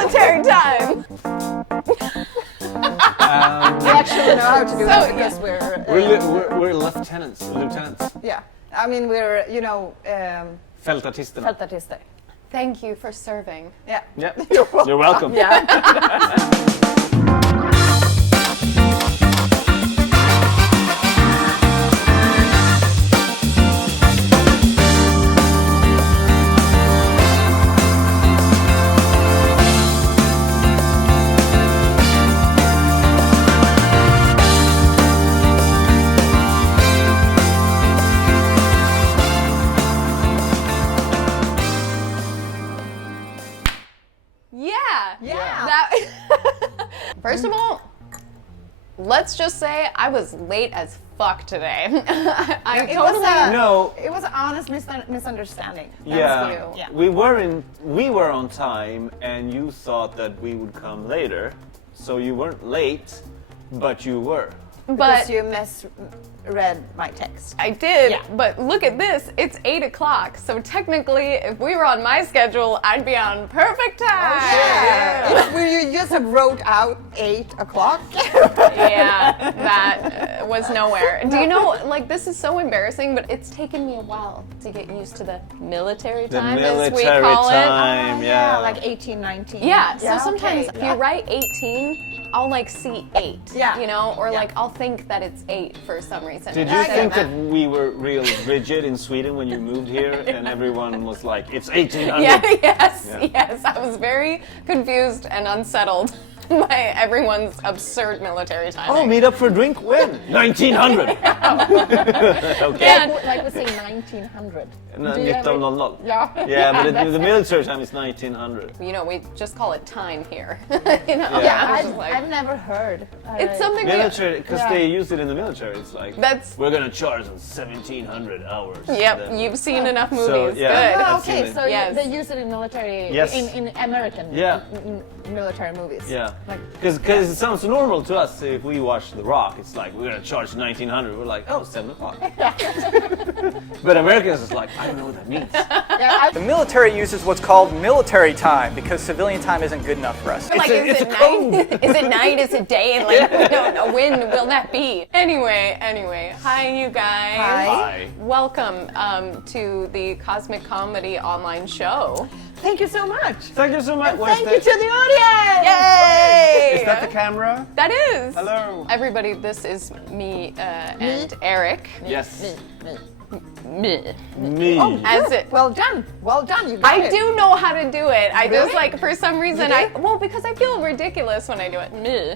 military time! We actually know how to do it because we're lieutenants. Yeah, I mean we're Fältartisterna. fältartister. Thank you for serving. Yeah. Yeah. You're welcome. Yeah. First of all, let's just say I was late as fuck today. It was an honest misunderstanding. Yeah. You. Yeah. We were on time, and you thought that we would come later, so you weren't late, but you were. Because you misread my text. I did, Yeah. but look at this. It's 8 o'clock, so technically, if we were on my schedule, I'd be on perfect time. Yeah. You just have wrote out 8 o'clock. Yeah, that was nowhere. Do you know, like, this is so embarrassing, but it's taken me a while to get used to the military time, as we call time, it. yeah. Like 18, 19. Yeah, so sometimes okay. if you write 18, I'll like see 8, you know, or like I'll think that it's 8 for some reason. Did you think that we were real rigid in Sweden when you moved here, and everyone was like, it's 1800? Yes, I was very confused and unsettled by everyone's absurd military timing. Oh, meet up for a drink when? 1900! Okay. And Like we say 1900. 1900. Yeah. Yeah, but the military time is 1900. you know, we just call it time here. Yeah. I was just like, I've never heard. it's something Military, because they use it in the military. It's like, That's- we're gonna charge them 1700 hours. Yep, Then- you've seen enough movies. So, yeah. Good. Oh, I've seen okay, it. so Yes. they use it in military, Yes. in American military movies. Yeah, Like, because it sounds normal to us if we watch The Rock. It's like, we're gonna charge 1900. We're like, oh, 7 o'clock. But Americans is like, I don't know what that means. The military uses what's called military time because civilian time isn't good enough for us. Like, is it night? Is it night? Is it day? Like, when will that be? Anyway, hi you guys. Hi. Welcome to the Cosmic Comedy online show. thank you so much. Thank you so much. Thank you to the audience. Yay! Is that the camera? That is. Hello. Everybody, this is me and Erik. Yes. Me. Me. As it. Well done, you got I it. do know how to do it. I just Really? like for some reason You do? because I feel ridiculous when I do it. Me.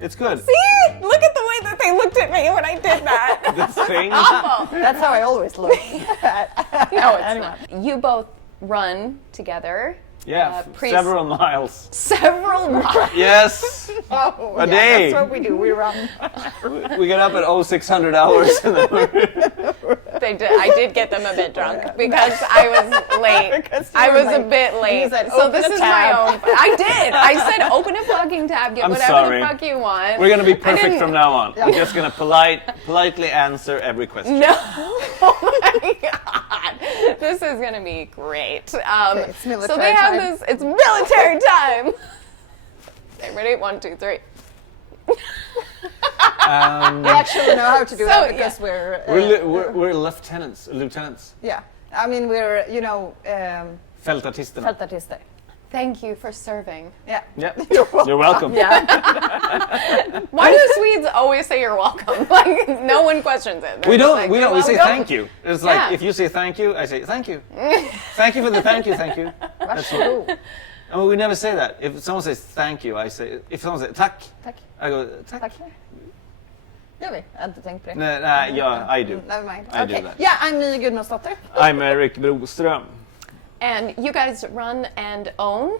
It's good. See? Look at the way that they looked at me when I did that. This thing. Awful. That's how I always look. No, it's not. You both run together. Yeah, Pre- several miles. Several miles. Yes. Oh, A day. That's what we do. We run. We get up at 0600 hours. And then I did get them a bit drunk because I was late. Because you I were was a late. bit And late. you said, So "Open this a is tab." my own. I did. I said open a fucking tab. Get I'm whatever sorry. the fuck you want. We're gonna be I perfect didn't- from now on. We're just gonna politely answer every question. No. Oh my god. This is gonna be great. it's so military they have time. this. It's military time. Okay, ready? 1, 2, 3. We actually know how to do So, it because We're lieutenants. yeah. I mean we're Fältartisterna. fältartister. Thank you for serving. Yeah. Yeah. You're welcome. Why do Swedes always say you're welcome? Like no one questions it. They're We just don't. like, We "You're don't. We say welcome." thank you. It's like Yeah. if you say thank you, I say thank you. Thank you for the thank you. Thank you. That's all. Varsågod. I mean, we never say that. If someone says thank you, I say. If someone says tack, Tack. I go tack. Tack. Gör vi? Jag har inte tänkt på det. Nej, yeah, I do. Never mind. I do Okay. that. Yeah, I'm Gudmundsdotter. I'm Erik Broström. And you guys run and own.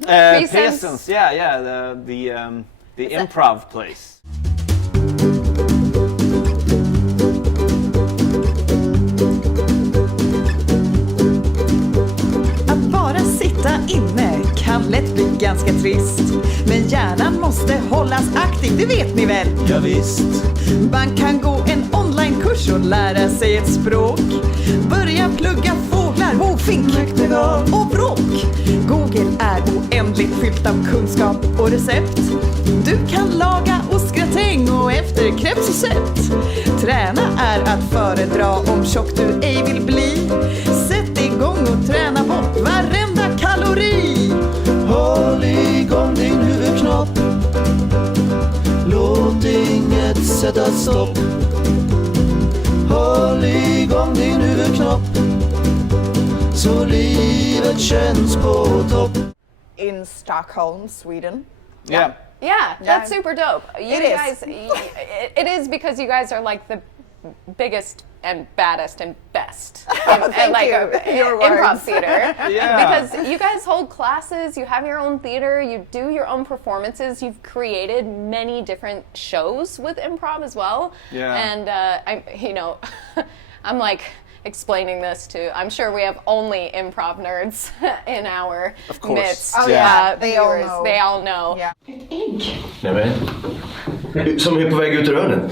Presens. Yeah. The improv place. Att bara sitta inne kan lätt bli ganska trist. Men hjärnan måste hållas aktiv, det vet ni väl? Ja, visst. Man kan gå en onlinekurs och lära sig ett språk. Börja plugga fåglar, fink och vråk. Google är oändligt fyllt av kunskap och recept. Du kan laga ostgratäng och efterkräftsrecept. Träna är att föredra om tjock du ej vill bli. Sätt igång och träna bort varenda kalori. Håll igång din huvudknopp. Låt inget sätta stopp. Håll igång din huvudknopp. Så livet känns på topp. In Stockholm, Sweden. Yeah. Yeah, that's super dope. You It is. guys, it is because you guys are like the biggest and baddest and best in, Thank like you. Your improv words. theater. Yeah. Because you guys hold classes, you have your own theater, you do your own performances, you've created many different shows with improv as well. Yeah. And I'm like explaining this to, I'm sure we have only improv nerds in our Of course. midst. Oh, yeah. They They all viewers. know. They all know. Yeah. Nej men. Som är på väg ut ur öronen.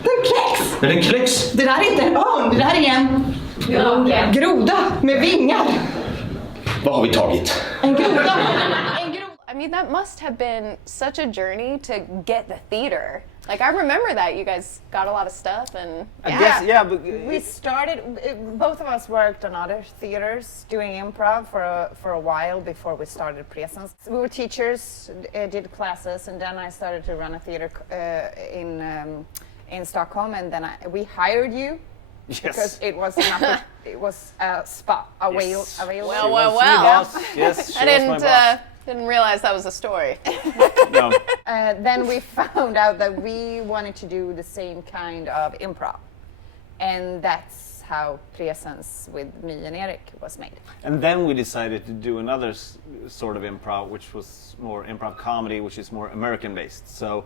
En kläcks! Är det en kläcks? Det där är inte en örn, det där är en groda med vingar. Vad har vi tagit? En groda. En groda. I mean, that must have been such a journey to get the theater. Like, I remember that you guys got a lot of stuff and I guess, yeah, but We started, both of us worked on other theaters doing improv for a while before we started Presens. We were teachers, did classes, and then I started to run a theater in Stockholm, and then we hired you because it was it was a spot available. Well, She well, was well. my boss. Yes, she I was my boss. didn't realize that was a story. No. Then we found out that we wanted to do the same kind of improv, and that's how Presens with me and Erik was made. And then we decided to do another sort of improv, which was more improv comedy, which is more American based. So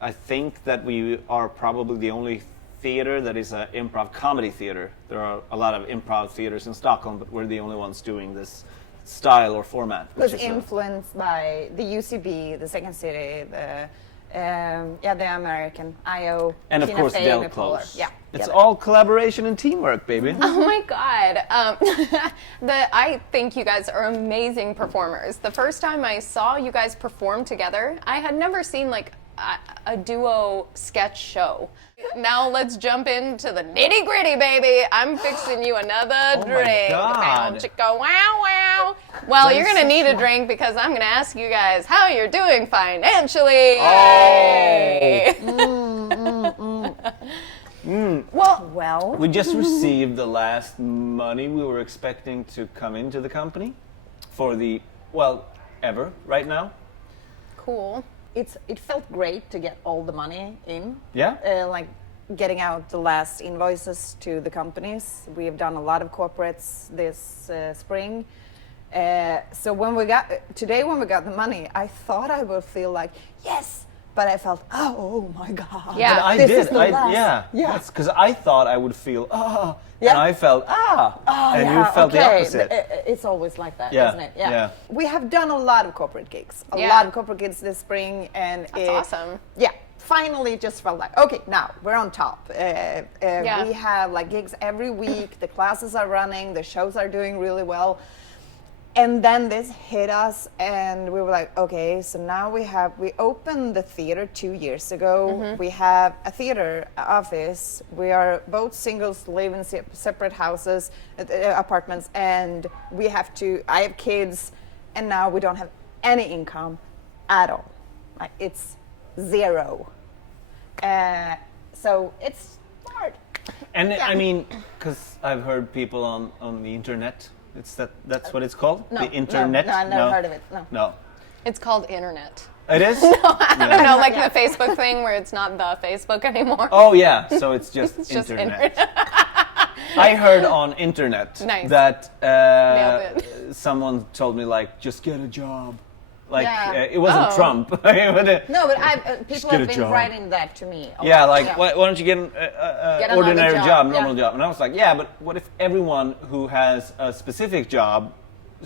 I think that we are probably the only theater that is an improv comedy theater. There are a lot of improv theaters in Stockholm, but we're the only ones doing this style or format. It was which is influenced by the UCB, the Second City, the American IO, and of Tina course Fey, Del and Polar. Close. Yeah, It's yeah. all collaboration and teamwork, baby. Oh my god. I think you guys are amazing performers. The first time I saw you guys perform together, I had never seen like a duo sketch show. Now let's jump into the nitty gritty, baby. I'm fixing you another Oh my drink. God. Wow, chicka, wow, wow. Well, you're gonna need a drink because I'm gonna ask you guys how you're doing financially. Well, We just received the last money we were expecting to come into the company for the, ever right now. Cool. it felt great to get all the money in. Yeah. Like getting out the last invoices to the companies. We have done a lot of corporates this spring. So when we got the money, I thought I would feel like yes, but I felt oh my god. Yeah. But I this did. is the last. Yeah. That's because I thought I would feel Yeah. and I felt and you felt the opposite. It's always like that, Yeah, isn't it? yeah. We have done a lot of corporate gigs. A Yeah. lot of corporate gigs this spring, and That's awesome. Yeah. Finally, it just felt like okay, now we're on top. Yeah. We have like gigs every week. The classes are running. The shows are doing really well. And then this hit us, and we were like, okay, so now we opened the theater 2 years ago. Mm-hmm. We have a theater office. We are both singles, live in separate houses, apartments, and I have kids, and now we don't have any income at all. Like, it's zero. So it's hard. And Yeah. I mean, because I've heard people on the internet. That's what it's called? No, The internet? no, I've never heard of it, no. No. It's called internet. It is? I don't know, like the Facebook thing where it's not the Facebook anymore. Oh yeah, so it's just It's just internet. I heard on internet Nice. that Nailed someone told me like, just get a job. Like Yeah. it wasn't Oh. Trump. No, but people get have a been job. writing that to me. a Yeah, lot. like why don't you get an Get another ordinary job, job, yeah. normal job? And I was like, yeah, but what if everyone who has a specific job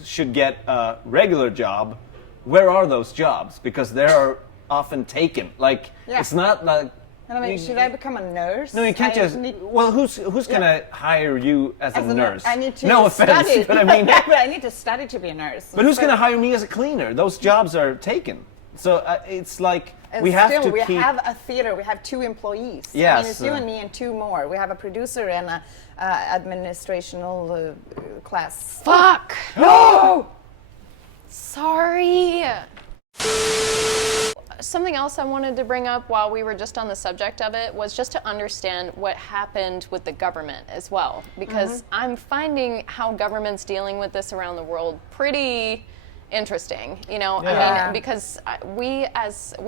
should get a regular job? Where are those jobs? Because they are often taken. Like Yeah. it's not like And I mean, should I become a nurse? No, you can't just. Well, who's gonna hire you as a nurse? I need to no study. offense, but I mean. But I need to study to be a nurse. But who's gonna hire me as a cleaner? Those jobs are taken. So it's like we have to keep. We have a theater. We have 2 employees. Yes. I mean, it's you and me and 2 more. We have a producer and a administrational class. Fuck! No! Sorry. Something else I wanted to bring up while we were just on the subject of it was just to understand what happened with the government as well, because I'm finding how government's dealing with this around the world pretty interesting, you know. I mean, because we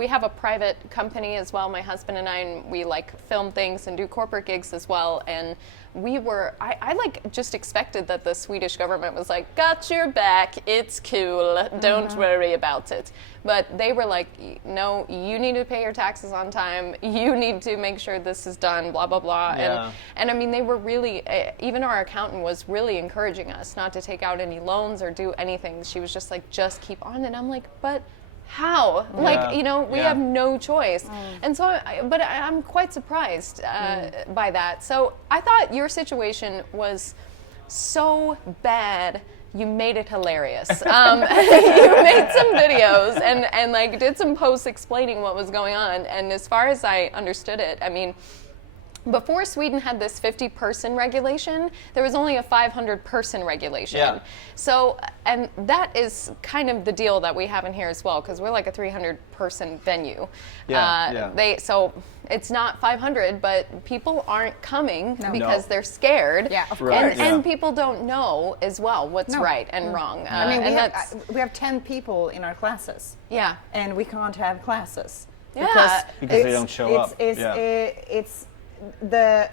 have a private company as well, my husband and I, and we like film things and do corporate gigs as well, and I like just expected that the Swedish government was like, got your back, it's cool, don't worry about it. But they were like, no, you need to pay your taxes on time, you need to make sure this is done, blah, blah, blah. Yeah. And I mean, they were really, even our accountant was really encouraging us not to take out any loans or do anything. She was just like, just keep on. And I'm like, but how? Like, you know, we have no choice. And so, I'm quite surprised by that. So I thought your situation was so bad, you made it hilarious. You made some videos and like did some posts explaining what was going on. And as far as I understood it, I mean, before Sweden had this 50-person regulation, there was only a 500-person regulation. Yeah. So, and that is kind of the deal that we have in here as well, because we're like a 300-person venue. So it's not 500, but people aren't coming because they're scared. Yeah, of Right. course. And people don't know as well what's right and wrong. I mean, and we have 10 people in our classes. yeah. And we can't have classes. Yeah. Because they don't show up. It's the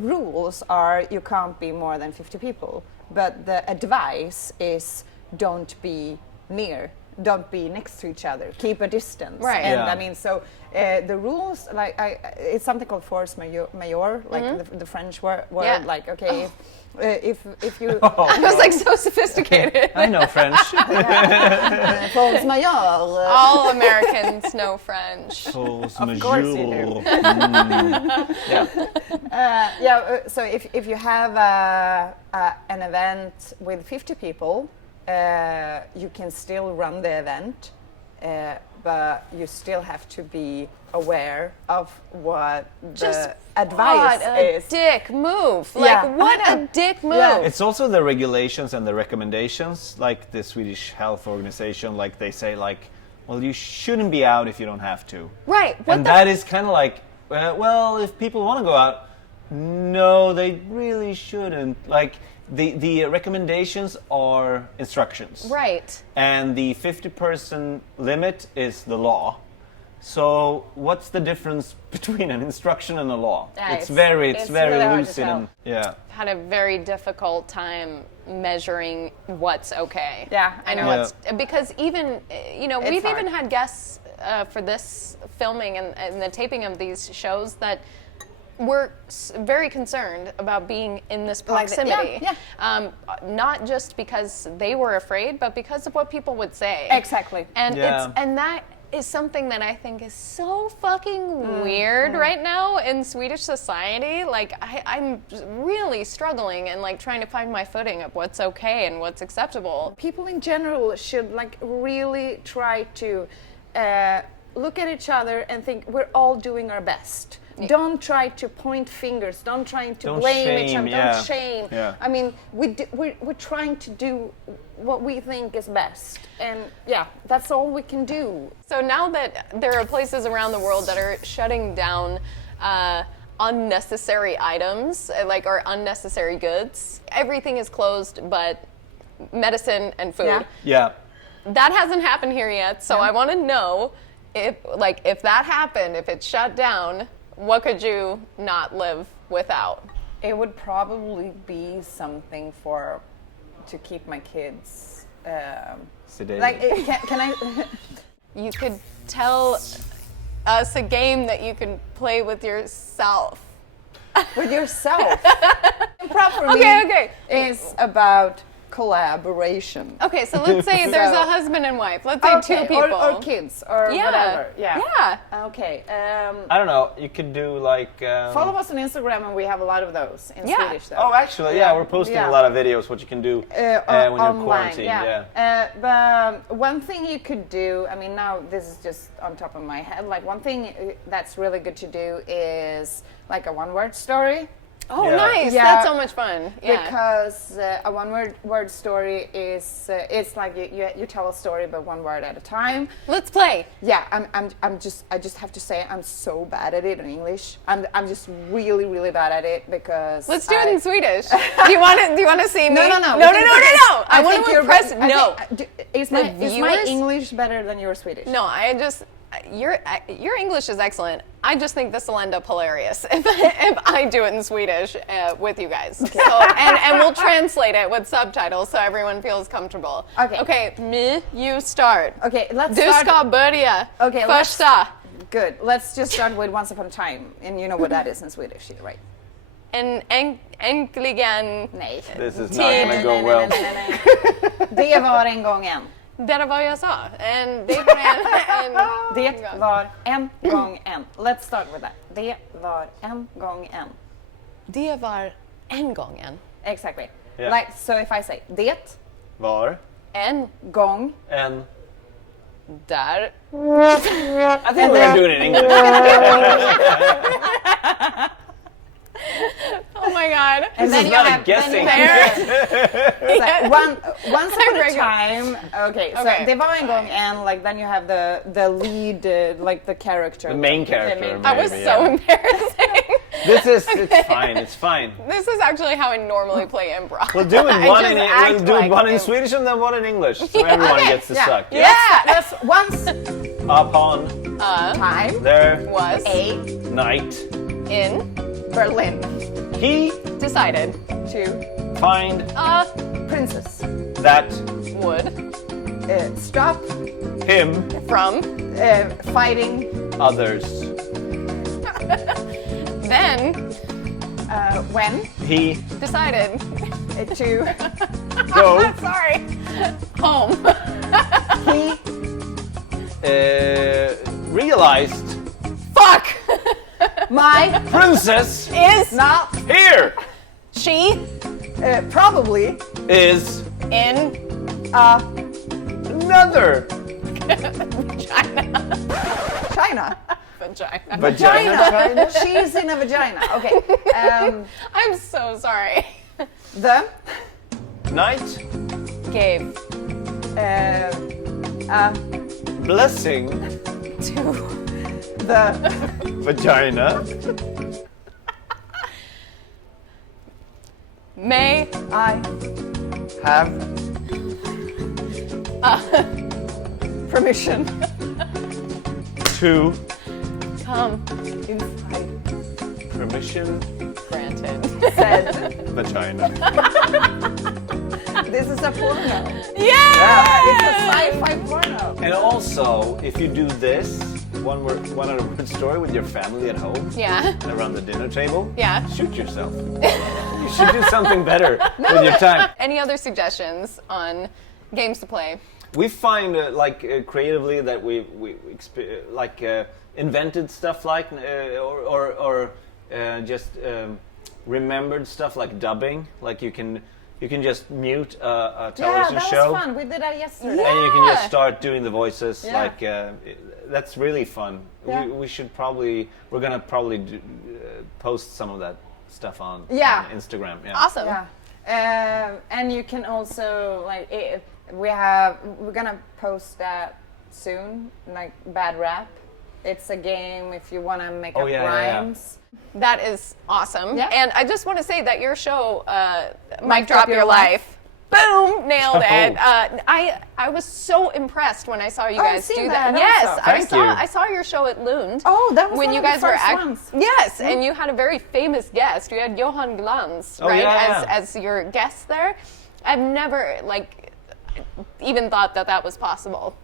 rules are you can't be more than 50 people, but the advice is don't be next to each other, keep a distance. Right. And Yeah. I mean, so the rules, like it's something called force majeure, like the French word. Yeah. Like, okay, if you I was like so sophisticated. I know French. force majeure. All Americans know French. Of course you do. So if you have an event with 50 people, you can still run the event, but you still have to be aware of what the advice What a is. dick move. Like, Yeah. what a dick move. Yeah. It's also the regulations and the recommendations, like the Swedish Health Organization, like they say, like, well, you shouldn't be out if you don't have to. Right. And that is kind of like, well, if people want to go out, no, they really shouldn't. Like, the recommendations are instructions. Right. And the 50-person limit is the law. So what's the difference between an instruction and a law? Yeah, it's it's very really hard to lucid tell. and yeah. Had a very difficult time measuring what's okay. Yeah, I know. What's, because even, you know, we've hard. even had guests for this filming and the taping of these shows that were very concerned about being in this proximity. Not just because they were afraid, but because of what people would say. Exactly. And and that is something that I think is so fucking weird right now in Swedish society. Like, I'm really struggling and like trying to find my footing of what's okay and what's acceptable. People in general should like really try to look at each other and think we're all doing our best. Don't try to point fingers. Don't try to blame each other. Don't shame. Yeah. I mean, we're trying to do what we think is best, and that's all we can do. So now that there are places around the world that are shutting down unnecessary items, like or unnecessary goods, everything is closed but medicine and food. Yeah. That hasn't happened here yet, so I want to know if that happened, if it's shut down, what could you not live without? It would probably be something to keep my kids. Sedated. Like, can I? You could tell us a game that you could play with yourself. With yourself. Improv for Okay, me okay. is about collaboration. Okay, so let's say there's a husband and wife. Let's say two people. Or kids, or Yeah. whatever. Yeah. Yeah. Okay. I don't know. You could do like. Follow us on Instagram, and we have a lot of those in Yeah. Swedish, though. Oh, actually, yeah, we're posting Yeah. a lot of videos. What you can do when you're online, quarantined. Yeah. But one thing you could do, I mean, now this is just on top of my head. Like one thing that's really good to do is like a one-word story. Oh, Yeah. nice. Yeah. That's so much fun. Yeah. Because a one-word story is it's like you tell a story but one word at a time. Let's play. Yeah, I just have to say I'm so bad at it in English. I'm just really bad at it because Let's do it in Swedish. Do you want to see me? No. No. I want think to you're impress. bet- I No. think- Is my Viewers? English better than your Swedish? No, your English is excellent. I just think this will end up hilarious if I do it in Swedish with you guys. So, and we'll translate it with subtitles so everyone feels comfortable. Okay. Okay, you start. Okay, let's Du start. ska börja. Okay, Första. Good. Let's just start with Once Upon a Time, and you know what that is in Swedish, right? Äntligen. Nej. This is not Tid. gonna go well. Det var en gång en. Det var vad jag sa. Det var Det var en gång en. Let's start with that. Det var en gång en. Det var en gång en. Exactly. Yeah. Like, so if I say det Var En gång en. där. I think we're gonna do it in English. Oh my god. and This is not a guessing. Once upon a Regular. time. Okay, so Okay. det var en gång en. Like then you have the lead, like the character. The main character, main That was Maybe, so yeah. embarrassing. It's fine. It's fine. This is actually how I normally play improv. We'll do it I one just in act we'll do like one in him. Swedish and then one in English, so everyone gets to yeah. suck. Yeah. Let's once Upon time there Was a night, in Berlin he decided to find a princess that would stop him from fighting others. then when He decided to go sorry home. he realized Fuck my princess is not here she probably is in another China. vagina. vagina. She's in a vagina. Okay. I'm so sorry. The Night Gave blessing to the vagina. may I Have permission to come inside permission granted. said vagina. this is a porno. Yeah. It's a sci-fi porno. And also, if you do this one other word story with your family at home Yeah. around the dinner table, Yeah. shoot yourself. You should do something better with your time. Any other suggestions on games to play? We find creatively that we invented stuff like or just remembered stuff like dubbing. Like you can just mute a television that show. was fun. We did that yesterday. And you can just Yeah. start doing the voices. Yeah. That's really fun. Yeah. We're gonna probably post some of that stuff on Yeah. Instagram. Yeah. Awesome. Yeah. And you can also we're gonna post that soon. Like Bad Rap. It's a game if you want to make up rhymes. That is awesome. Yeah. And I just want to say that your show, Mic Drop Your Life, boom, nailed it. I was so impressed when I saw you I've guys seen do that. that Yes, also. Thank you. I saw your show at Lund. Oh, that was when one you of the guys were first ones. Yes, and you had a very famous guest. You had Johan Glans, Oh, right, yeah. as your guest there. I've never even thought that was possible.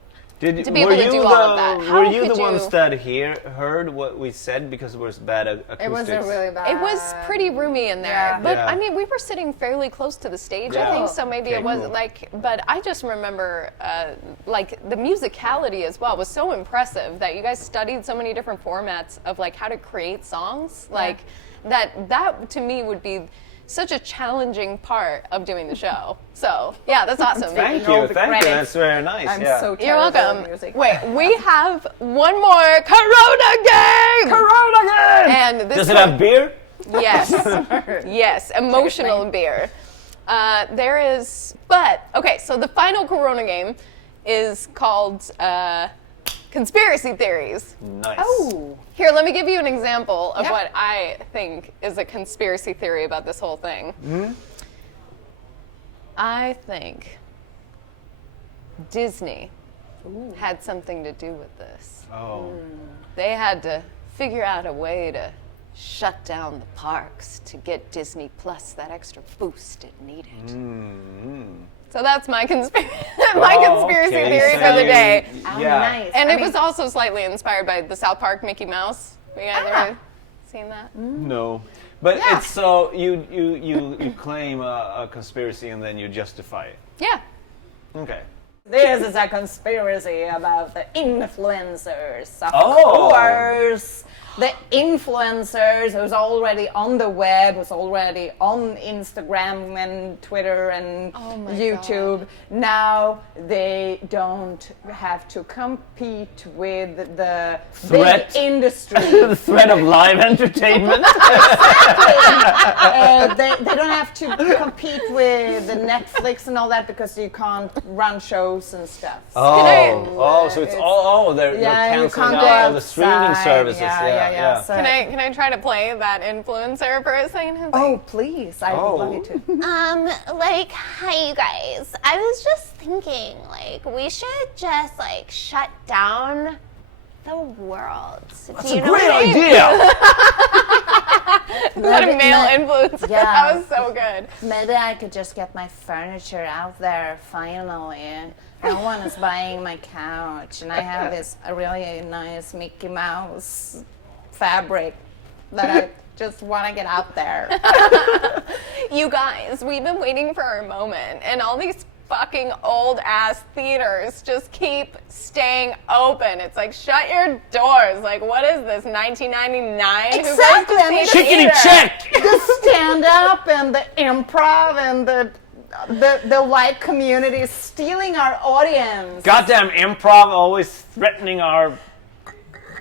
to be able to do all of that. How Were you could the ones that heard what we said because it was bad acoustics? It wasn't really bad. It was pretty roomy in there, Yeah. but Yeah. I mean, we were sitting fairly close to the stage, I Yeah. think, so maybe Okay, it was cool. like, but I just remember, like, the musicality as well was so impressive that you guys studied so many different formats of, like, how to create songs, like, that to me would be such a challenging part of doing the show. So, yeah, that's awesome. Thank all you, the thank you. credit. That's very nice. I'm yeah. so You're terrible at welcome. music. Wait, we have one more Corona game! Corona game! And this Does it one- have beer? Yes, yes, emotional beer. There is, but okay. So the final Corona game is called Conspiracy Theories. Nice. Oh, Here, let me give you an example of Yeah. what I think is a conspiracy theory about this whole thing. I think Disney had something to do with this. Oh. They had to figure out a way to shut down the parks to get Disney Plus that extra boost it needed. So that's my conspiracy okay, theory so for the you- day. how Yeah. nice. And I it mean, was also slightly inspired by the South Park Mickey Mouse. You guys ever seen that? No. But Yeah. it's so you claim a conspiracy and then you justify it. Yeah. Okay. This is a conspiracy about the influencers. Of Oh. course. The influencers who's already on the web, who's already on Instagram and Twitter and Oh my YouTube. Now they don't have to compete with the Threat. big industry. The threat of live entertainment. They don't have to compete with the Netflix and all that because you can't run shows and stuff. So it's all they're Yeah, you canceling can't go out all the streaming outside. services. Yeah. So, Can I try to play that influencer for a second? oh, please! I would love you to. Like, hi you guys. I was just thinking, like, we should just like shut down the world. That's a great idea. What a male influencer. Yeah. That was so good. Maybe I could just get my furniture out there finally. No one is buying my couch, and I have this really nice Mickey Mouse fabric that I just want to get out there. You guys, we've been waiting for our moment, and all these fucking old ass theaters just keep staying open. It's like, shut your doors. Like, what is this, 1999? Exactly, Who goes to I mean, see the Chickeny theater? check. The stand-up and the improv and the white community is stealing our audience. Goddamn improv always threatening our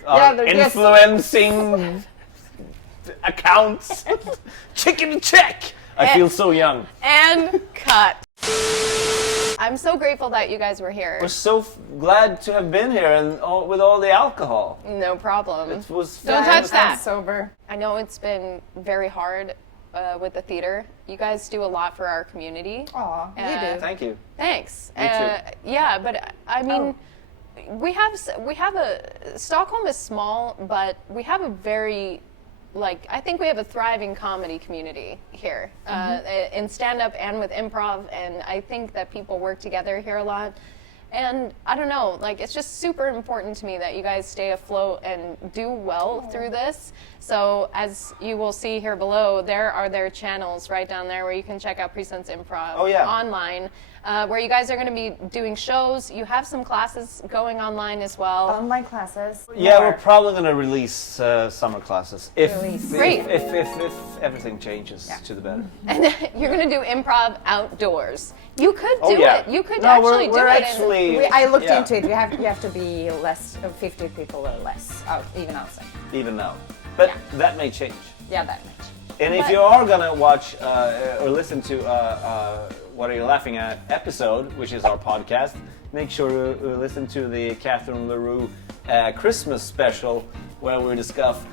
they're just- influencing accounts. Chicken check. I feel so young. And cut. I'm so grateful that you guys were here. We're so glad to have been here and with all the alcohol. No problem. It was Don't touch that. I'm sober. I know it's been very hard with the theater. You guys do a lot for our community. Aw, you Uh, do. Thank you. Thanks. Me too. Yeah, but I mean, we have a Stockholm is small, but we have a very I think we have a thriving comedy community here in stand-up and with improv, and I think that people work together here a lot. And I don't know, it's just super important to me that you guys stay afloat and do well through this. So as you will see here below, there are their channels right down there where you can check out Presens Improv online, where you guys are going to be doing shows. You have some classes going online as well. Online classes. Yeah, More. we're probably going to release summer classes if Great. if everything changes to the better. And you're going to do improv outdoors. You could do Oh, yeah. it. You could No, actually we're do it. actually I looked yeah, into it. You have to be less 50 people or less, even outside. even now, but that may change. Yeah, that much. And if you are gonna watch or listen to What Are You Laughing At episode, which is our podcast, make sure to listen to the Kathryn LeRoux Christmas special where we discuss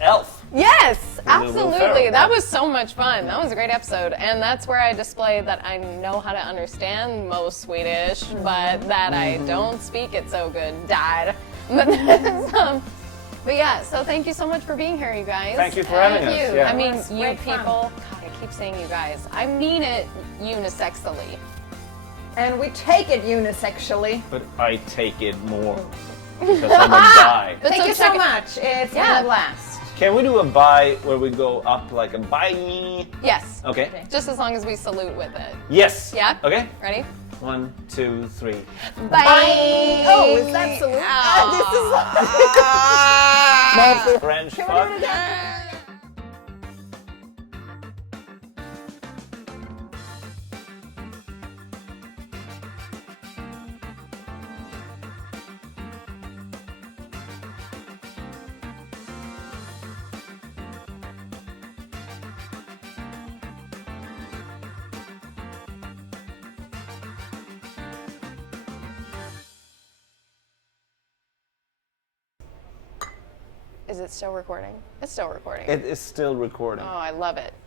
Elf. Yes, Will absolutely. Ferrell. That was so much fun. That was a great episode. And that's where I display that I know how to understand most Swedish, but that I don't speak it so good. Dad. But yeah, so thank you so much for being here, you guys. Thank you for having us. Thank you. Yeah. I mean, It was you great people, fun. God, I keep saying you guys. I mean it unisexually. And we take it unisexually. But I take it more because I'm a guy. But Thank so you so check- much. It's been Yeah. a blast. Can we do a bye where we go up like a bye? Yes. Okay. Just as long as we salute with it. Yes. Yeah? Okay. Ready? 1, 2, 3. Bye. Oh, is that salute? This is French Can we fuck. do it again? Is it still recording? It's still recording. It is still recording. Oh, I love it.